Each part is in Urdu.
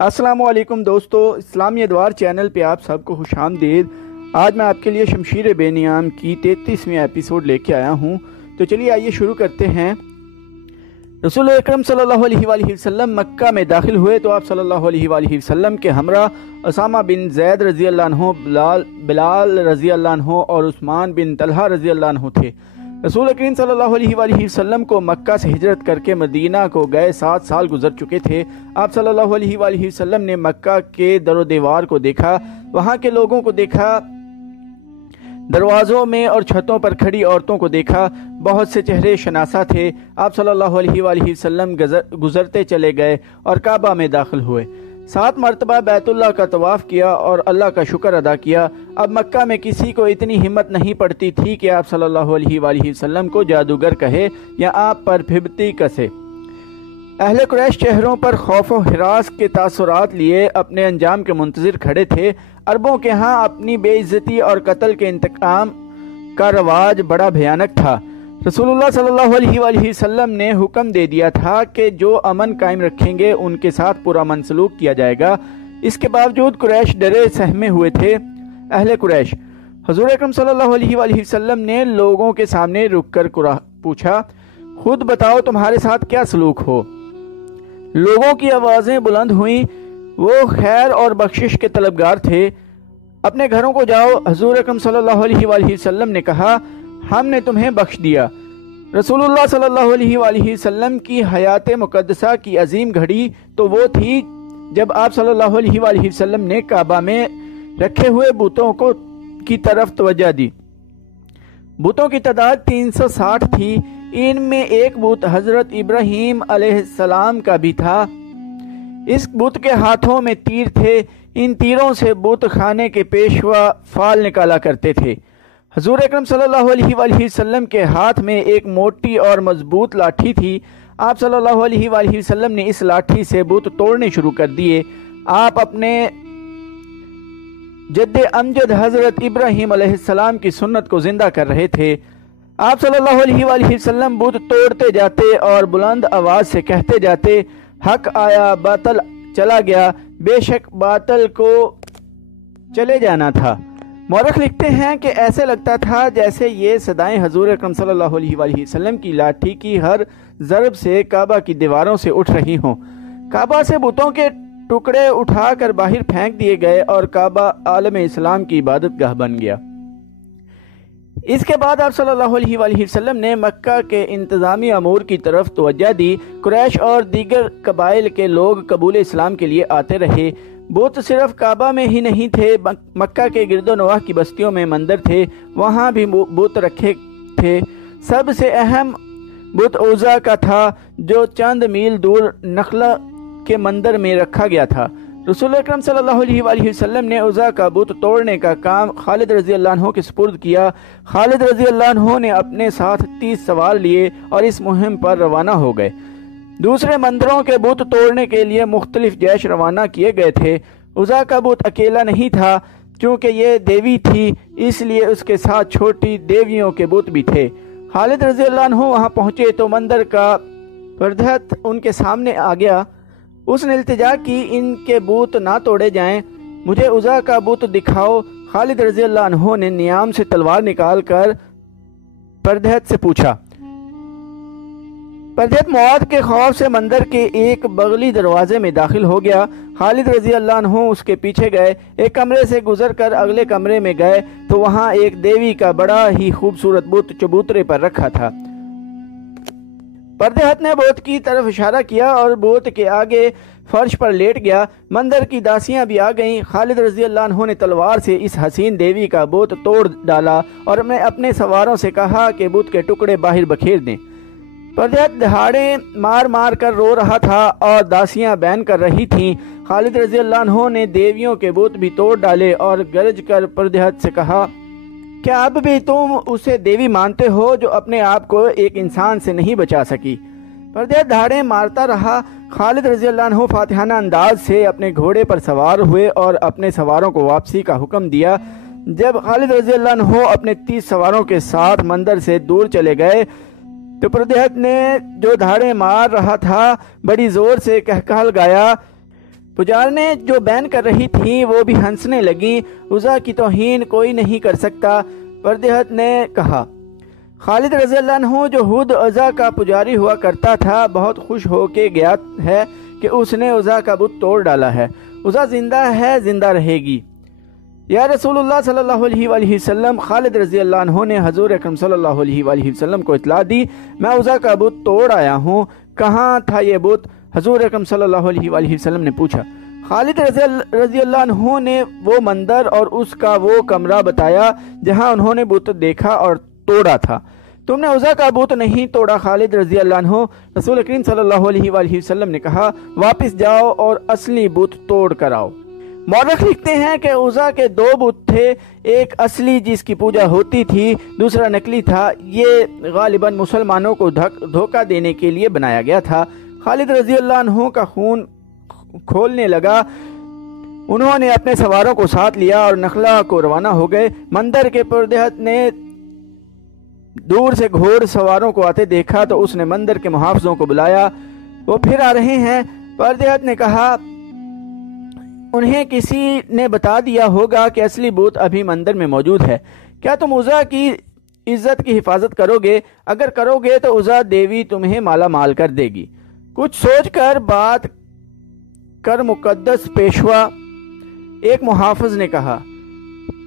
السلام علیکم دوستو، اسلامی ادوار چینل پہ آپ سب کو خوش آمدید۔ آج میں آپ کے لیے شمشیر بے نیام کی 33ویں ایپیسوڈ لے کے آیا ہوں۔ تو چلیے آئیے شروع کرتے ہیں۔ رسول اکرم صلی اللہ علیہ وآلہ وسلم مکہ میں داخل ہوئے تو آپ صلی اللہ علیہ وآلہ وسلم کے ہمراہ اسامہ بن زید رضی اللہ عنہ، بلال رضی اللہ عنہ اور عثمان بن طلحہ رضی اللہ عنہ تھے۔ رسول اکرم صلی اللہ علیہ وآلہ وسلم کو مکہ سے ہجرت کر کے مدینہ کو گئے 7 سال گزر چکے تھے۔ آپ صلی اللہ علیہ وآلہ وسلم نے مکہ کے در و دیوار کو دیکھا، وہاں کے لوگوں کو دیکھا، دروازوں میں اور چھتوں پر کھڑی عورتوں کو دیکھا۔ بہت سے چہرے شناسا تھے۔ آپ صلی اللہ علیہ وآلہ وسلم گزرتے چلے گئے اور کعبہ میں داخل ہوئے۔ 7 مرتبہ بیت اللہ کا طواف کیا اور اللہ کا شکر ادا کیا۔ اب مکہ میں کسی کو اتنی ہمت نہیں پڑتی تھی کہ آپ صلی اللہ علیہ وآلہ وسلم کو جادوگر کہے یا آپ پر پھبتی کسے۔ اہل قریش چہروں پر خوف و ہراس کے تاثرات لیے اپنے انجام کے منتظر کھڑے تھے۔ عربوں کے ہاں اپنی بے عزتی اور قتل کے انتقام کا رواج بڑا بھیانک تھا۔ رسول اللہ صلی اللہ علیہ وآلہ وسلم نے حکم دے دیا تھا کہ جو امن قائم رکھیں گے ان کے ساتھ پورا امن سلوک کیا جائے گا۔ اس کے باوجود قریش ڈرے سہمے ہوئے تھے۔ اہل قریش حضور اکرم صلی اللہ علیہ وآلہ وسلم نے لوگوں کے سامنے رک کر پوچھا، خود بتاؤ تمہارے ساتھ کیا سلوک ہو؟ لوگوں کی آوازیں بلند ہوئیں۔ وہ خیر اور بخشش کے طلبگار تھے۔ اپنے گھروں کو جاؤ، حضور اکرم صلی اللہ علیہ وآلہ وسلم نے کہا، ہم نے تمہیں بخش دیا۔ رسول اللہ صلی اللہ علیہ وآلہ وسلم کی حیات مقدسہ کی عظیم گھڑی تو وہ تھی جب آپ صلی اللہ علیہ وآلہ وسلم نے کعبہ میں رکھے ہوئے بتوں کی طرف توجہ دی۔ بتوں کی تعداد 360 تھی۔ ان میں ایک بت حضرت ابراہیم علیہ السلام کا بھی تھا۔ اس بت کے ہاتھوں میں تیر تھے۔ ان تیروں سے بت خانے کے پیشوا فال نکالا کرتے تھے۔ حضور اکرم صلی اللہ علیہ وآلہ وسلم کے ہاتھ میں ایک موٹی اور مضبوط لاٹھی تھی۔ آپ صلی اللہ علیہ وآلہ وسلم نے اس لاٹھی سے بت توڑنے شروع کر دیے۔ آپ اپنے جد امجد حضرت ابراہیم علیہ السلام کی سنت کو زندہ کر رہے تھے۔ آپ صلی اللہ علیہ وآلہ وسلم بت توڑتے جاتے اور بلند آواز سے کہتے جاتے، حق آیا باطل چلا گیا، بے شک باطل کو چلے جانا تھا۔ مورخ لکھتے ہیں کہ ایسے لگتا تھا جیسے یہ صدائیں حضور اکرم صلی اللہ علیہ وآلہ وسلم کی لاٹھی کی ہر ضرب سے کعبہ کی دیواروں سے اٹھ رہی ہوں۔ کعبہ سے بتوں کے ٹکڑے اٹھا کر باہر پھینک دیے گئے اور کعبہ عالم اسلام کی عبادت گاہ بن گیا۔ اس کے بعد آپ صلی اللہ علیہ وآلہ وسلم نے مکہ کے انتظامی امور کی طرف توجہ دی۔ قریش اور دیگر قبائل کے لوگ قبول اسلام کے لیے آتے رہے۔ بت صرف کعبہ میں ہی نہیں تھے، مکہ کے گرد و نواح کی بستیوں میں مندر تھے، وہاں بھی بت رکھے تھے۔ سب سے اہم بت عزا کا تھا جو چند میل دور نخلا کے مندر میں رکھا گیا تھا۔ رسول اکرم صلی اللہ علیہ وآلہ وسلم نے عزا کا بت توڑنے کا کام خالد رضی اللہ عنہ کے سپرد کیا۔ خالد رضی اللہ عنہ نے اپنے ساتھ 30 سوار لیے اور اس مہم پر روانہ ہو گئے۔ دوسرے مندروں کے بت توڑنے کے لیے مختلف جیش روانہ کیے گئے تھے۔ عزا کا بت اکیلا نہیں تھا، چونکہ یہ دیوی تھی اس لیے اس کے ساتھ چھوٹی دیویوں کے بت بھی تھے۔ خالد رضی اللہ عنہ وہاں پہنچے تو مندر کا پردھت ان کے سامنے آ گیا۔ اس نے التجا کی ان کے بت نہ توڑے جائیں، مجھے عزا کا بت دکھاؤ۔ خالد رضی اللہ عنہ نے نیام سے تلوار نکال کر پردھت سے پوچھا۔ پردھت موت کے خوف سے مندر کے ایک بغلی دروازے میں داخل ہو گیا۔ خالد رضی اللہ عنہ اس کے پیچھے گئے۔ ایک کمرے سے گزر کر اگلے کمرے میں گئے تو وہاں ایک دیوی کا بڑا ہی خوبصورت بت چبوترے پر رکھا تھا۔ پردھت نے بت کی طرف اشارہ کیا اور بت کے آگے فرش پر لیٹ گیا۔ مندر کی داسیاں بھی آ گئیں۔ خالد رضی اللہ عنہ نے تلوار سے اس حسین دیوی کا بت توڑ ڈالا اور میں اپنے سواروں سے کہا کہ بت کے ٹکڑے باہر بکھیر دیں۔ پردھت دہاڑے مار مار کر رو رہا تھا اور داسیاں بین کر رہی تھیں۔ خالد رضی اللہ عنہ نے دیویوں کے بت بھی توڑ ڈالے اور گرج کر پردھت سے کہا، کیا اب بھی تم اسے دیوی مانتے ہو جو اپنے آپ کو ایک انسان سے نہیں بچا سکی؟ پردھت دہاڑے مارتا رہا۔ خالد رضی اللہ عنہ فاتحانہ انداز سے اپنے گھوڑے پر سوار ہوئے اور اپنے سواروں کو واپسی کا حکم دیا۔ جب خالد رضی اللہ عنہ اپنے 30 سواروں کے ساتھ مندر سے دور چلے گئے تو پردھت نے جو دھاڑے مار رہا تھا بڑی زور سے کہکہا لگایا، پجارنے جو بین کر رہی تھیں وہ بھی ہنسنے لگیں۔ عزا کی توہین کوئی نہیں کر سکتا۔ پردہت نے کہا، خالد رضی اللہ عنہ جو خود عزا کا پجاری ہوا کرتا تھا بہت خوش ہو کے گیا ہے کہ اس نے عزا کا بت توڑ ڈالا ہے۔ عزا زندہ ہے، زندہ رہے گی۔ یا رسول اللہ صلی اللہ علیہ وآلہ وسلم، خالد رضی اللہ عنہ نے حضور اکرم صلی اللہ علیہ وآلہ وسلم کو اطلاع دی، میں عزا کا بت توڑ آیا ہوں۔ کہاں تھا یہ بت؟ حضور اکرم صلی اللہ علیہ وآلہ وسلم نے پوچھا۔ خالد رضی اللہ عنہ نے وہ مندر اور اس کا وہ کمرہ بتایا جہاں انہوں نے بت دیکھا اور توڑا تھا۔ تم نے عزا کا بت نہیں توڑا خالد رضی اللہ عنہ۔ رسول کریم صلی اللہ علیہ وآلہ وسلم نے کہا، واپس جاؤ اور اصلی بت توڑ کر آؤ۔ مورخ لکھتے ہیں کہ عزا کے دو بت تھے، ایک اصلی جس کی پوجا ہوتی تھی، دوسرا نقلی تھا۔ یہ غالباً مسلمانوں کو دھوکہ دینے کے لیے بنایا گیا تھا۔ خالد رضی اللہ عنہ کا خون کھولنے لگا۔ انہوں نے اپنے سواروں کو ساتھ لیا اور نخلا کو روانہ ہو گئے۔ مندر کے پردہت نے دور سے گھوڑ سواروں کو آتے دیکھا تو اس نے مندر کے محافظوں کو بلایا، وہ پھر آ رہے ہیں۔ پردہت نے کہا، انہیں کسی نے بتا دیا ہوگا کہ اصلی بت ابھی مندر میں موجود ہے، کیا تم عزا کی عزت کی حفاظت کرو گے؟ اگر کرو گے تو عزا دیوی تمہیں مالا مال کر دے گی۔ کچھ سوچ کر بات کر مقدس پیشوا ایک محافظ نے کہا،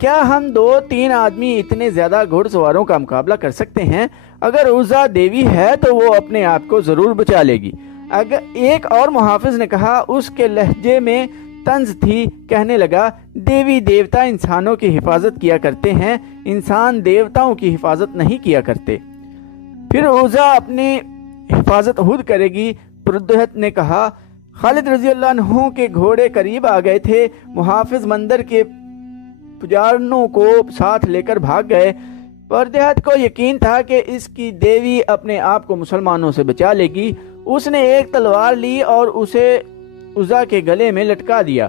کیا ہم 2-3 آدمی اتنے زیادہ گھڑ سواروں کا مقابلہ کر سکتے ہیں؟ اگر عزا دیوی ہے تو وہ اپنے آپ کو ضرور بچا لے گی۔ اگر ایک اور محافظ نے کہا، اس کے لہجے میں طنز تھی، کہنے لگا، دیوی دیوتا انسانوں کی حفاظت کیا کرتے ہیں، انسان دیوتاؤں کی حفاظت نہیں کیا کرتے۔ پھر عزا اپنی حفاظت خود کرے گی۔ پردہت نے کہا، خالد رضی اللہ عنہ کے گھوڑے قریب آ گئے تھے۔ محافظ مندر کے پجارنوں کو ساتھ لے کر بھاگ گئے۔ پردہت کو یقین تھا کہ اس کی دیوی اپنے آپ کو مسلمانوں سے بچا لے گی۔ اس نے ایک تلوار لی اور اسے عزا کے گلے میں لٹکا دیا۔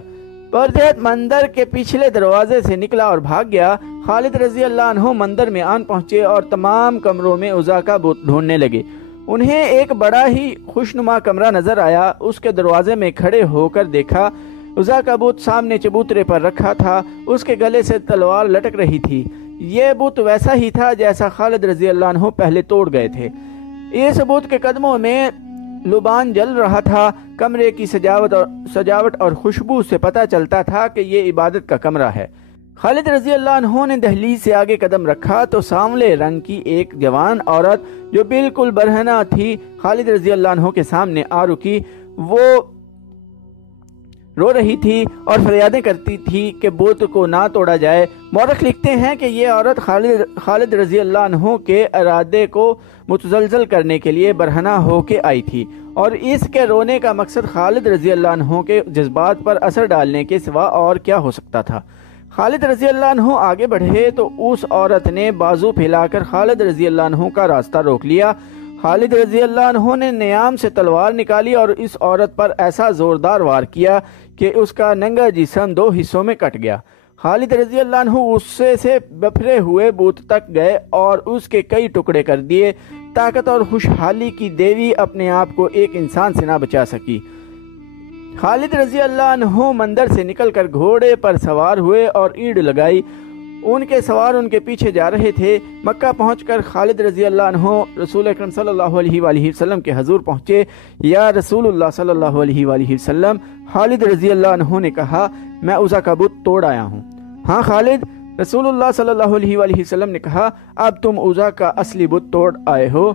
پردہت مندر کے پچھلے دروازے سے نکلا اور بھاگ گیا۔ خالد رضی اللہ عنہ مندر میں آن پہنچے اور تمام کمروں میں عزا کا بت ڈھونڈنے لگے۔ انہیں ایک بڑا ہی خوشنما کمرہ نظر آیا۔ اس کے دروازے میں کھڑے ہو کر دیکھا، عزا کا بت سامنے چبوترے پر رکھا تھا، اس کے گلے سے تلوار لٹک رہی تھی۔ یہ بت ویسا ہی تھا جیسا خالد رضی اللہ عنہ پہلے توڑ گئے تھے۔ اس بت کے قدموں میں لبان جل رہا تھا۔ کمرے کی سجاوٹ اور خوشبو سے پتہ چلتا تھا کہ یہ عبادت کا کمرہ ہے۔ خالد رضی اللہ عنہ نے دہلیز سے آگے قدم رکھا تو سانولے رنگ کی ایک جوان عورت جو بالکل برہنہ تھی خالد رضی اللہ عنہ کے سامنے آ رکی۔ وہ رو رہی تھی اور فریادیں کرتی تھی کہ بت کو نہ توڑا جائے۔ مورخ لکھتے ہیں کہ یہ عورت خالد رضی اللہ عنہ کے ارادے کو متزلزل کرنے کے لیے برہنہ ہو کے آئی تھی، اور اس کے رونے کا مقصد خالد رضی اللہ عنہ کے جذبات پر اثر ڈالنے کے سوا اور کیا ہو سکتا تھا۔ خالد رضی اللہ عنہ آگے بڑھے تو اس عورت نے بازو پھیلا کر خالد رضی اللہ عنہ کا راستہ روک لیا۔ خالد رضی اللہ عنہ نے نیام سے تلوار نکالی اور اس عورت پر ایسا زوردار وار کیا کہ اس کا ننگا جسم 2 حصوں میں کٹ گیا۔ خالد رضی اللہ عنہ غصے سے بپھرے ہوئے بت تک گئے اور اس کے کئی ٹکڑے کر دیے۔ طاقت اور خوشحالی کی دیوی اپنے آپ کو ایک انسان سے نہ بچا سکی۔ خالد رضی اللہ عنہ مندر سے نکل کر گھوڑے پر سوار ہوئے اور اینٹ لگائی۔ ان کے سوار ان کے پیچھے جا رہے تھے۔ مکہ پہنچ کر خالد رضی اللہ عنہ رسول اکرم صلی اللہ علیہ وآلہ وسلم کے حضور پہنچے۔ یا رسول اللہ صلی اللہ علیہ وآلہ وسلم، خالد رضی اللہ عنہ نے کہا، میں عزا کا بت توڑ آیا ہوں۔ ہاں خالد، رسول اللہ صلی اللہ علیہ وآلہ وسلم نے کہا، اب تم عزا کا اصلی بت توڑ آئے ہو،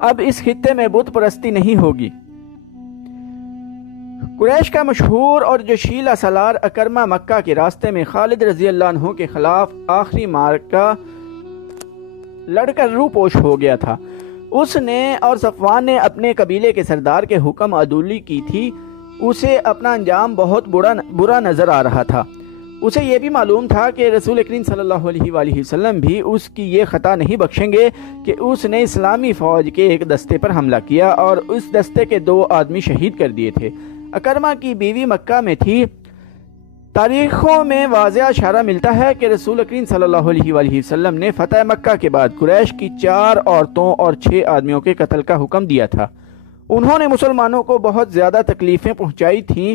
اب اس خطے میں بت پرستی نہیں ہوگی۔ قریش کا مشہور اور جوشیلا سالار اکرمہ مکہ کے راستے میں خالد رضی اللہ عنہ کے خلاف آخری معرکہ لڑ کر روپوش ہو گیا تھا۔ اس نے اور صفوان نے اپنے قبیلے کے سردار کے حکم عدولی کی تھی۔ اسے اپنا انجام بہت برا نظر آ رہا تھا۔ اسے یہ بھی معلوم تھا کہ رسول کریم صلی اللہ علیہ وآلہ وسلم بھی اس کی یہ خطا نہیں بخشیں گے کہ اس نے اسلامی فوج کے ایک دستے پر حملہ کیا اور اس دستے کے 2 آدمی شہید کر دیے تھے۔ اکرمہ کی بیوی مکہ میں تھی۔ تاریخوں میں واضح اشارہ ملتا ہے کہ رسول کریم صلی اللہ علیہ وآلہ وسلم نے فتح مکہ کے بعد قریش کی 4 عورتوں اور 6 آدمیوں کے قتل کا حکم دیا تھا۔ انہوں نے مسلمانوں کو بہت زیادہ تکلیفیں پہنچائی تھیں۔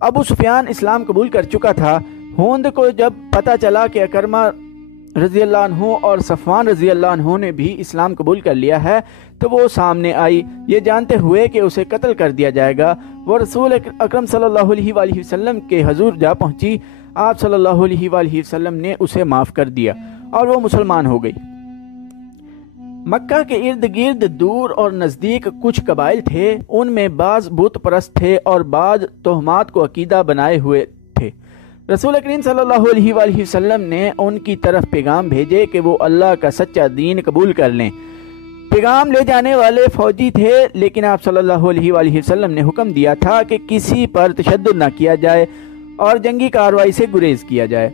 ابو سفیان اسلام قبول کر چکا تھا۔ ہند کو جب پتہ چلا کہ اکرمہ رضی اللہ عنہ اور صفوان رضی اللہ عنہ نے بھی اسلام قبول کر لیا ہے تو وہ سامنے آئی، یہ جانتے ہوئے کہ اسے قتل کر دیا جائے گا۔ وہ رسول اکرم صلی اللہ علیہ وآلہ وسلم کے حضور جا پہنچی۔ آپ صلی اللہ علیہ وآلہ وسلم نے اسے معاف کر دیا اور وہ مسلمان ہو گئی۔ مکہ کے ارد گرد دور اور نزدیک کچھ قبائل تھے، ان میں بعض بت پرست تھے اور بعض تہمات کو عقیدہ بنائے ہوئے تھے۔ رسول کریم صلی اللہ علیہ وآلہ وسلم نے ان کی طرف پیغام بھیجے کہ وہ اللہ کا سچا دین قبول کر لیں۔ پیغام لے جانے والے فوجی تھے، لیکن آپ صلی اللہ علیہ وآلہ وسلم نے حکم دیا تھا کہ کسی پر تشدد نہ کیا جائے اور جنگی کارروائی سے گریز کیا جائے۔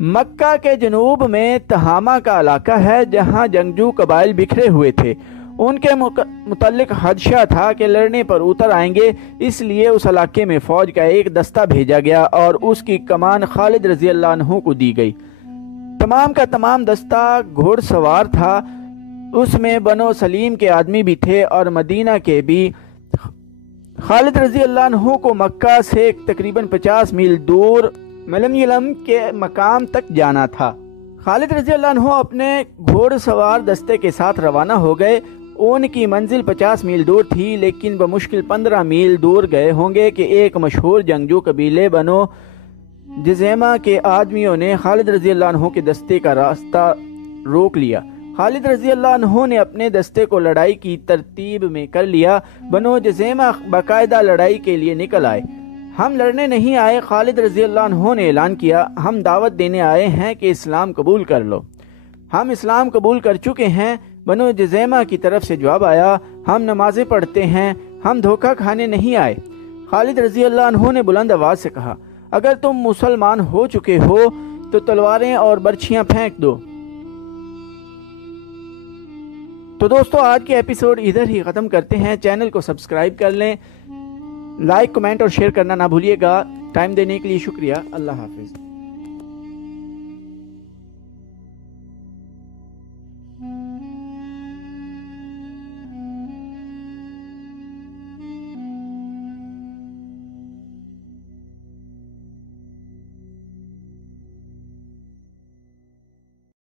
مکہ کے جنوب میں تہامہ کا علاقہ ہے جہاں جنگجو قبائل بکھرے ہوئے تھے۔ ان کے متعلق خدشہ تھا کہ لڑنے پر اتر آئیں گے، اس لیے اس علاقے میں فوج کا ایک دستہ بھیجا گیا اور اس کی کمان خالد رضی اللہ عنہ کو دی گئی۔ تمام کا تمام دستہ گھوڑ سوار تھا، اس میں بنو سلیم کے آدمی بھی تھے اور مدینہ کے بھی۔ خالد رضی اللہ عنہ کو مکہ سے تقریباً 50 میل دور ملم کے مقام تک جانا تھا۔ خالد رضی اللہ عنہ اپنے گھوڑ سوار دستے کے ساتھ روانہ ہو گئے۔ ان کی منزل 50 میل دور تھی، لیکن بمشکل 15 میل دور گئے ہوں گے کہ ایک مشہور جنگجو قبیلے بنو جزیمہ کے آدمیوں نے خالد رضی اللہ عنہ کے دستے کا راستہ روک لیا۔ خالد رضی اللہ عنہ نے اپنے دستے کو لڑائی کی ترتیب میں کر لیا۔ بنو جزیمہ باقاعدہ لڑائی کے لیے نکل آئے۔ ہم لڑنے نہیں آئے، خالد رضی اللہ عنہ نے اعلان کیا، ہم دعوت دینے آئے ہیں کہ اسلام قبول کر لو۔ ہم اسلام قبول کر چکے ہیں۔ بنو جزیمہ کی طرف سے جواب آیا، ہم نمازیں پڑھتے ہیں، ہم دھوکہ کھانے نہیں آئے۔ خالد رضی اللہ عنہ نے بلند آواز سے کہا، اگر تم مسلمان ہو چکے ہو تو تلواریں اور برچھیاں پھینک دو۔ تو دوستو آج کے ایپیسوڈ ادھر ہی ختم کرتے ہیں۔ چینل کو سبسکرائب کر لیں، لائک، کمنٹ اور شیئر کرنا نہ بھولیے گا۔ ٹائم دینے کے لیے شکریہ۔ اللہ حافظ۔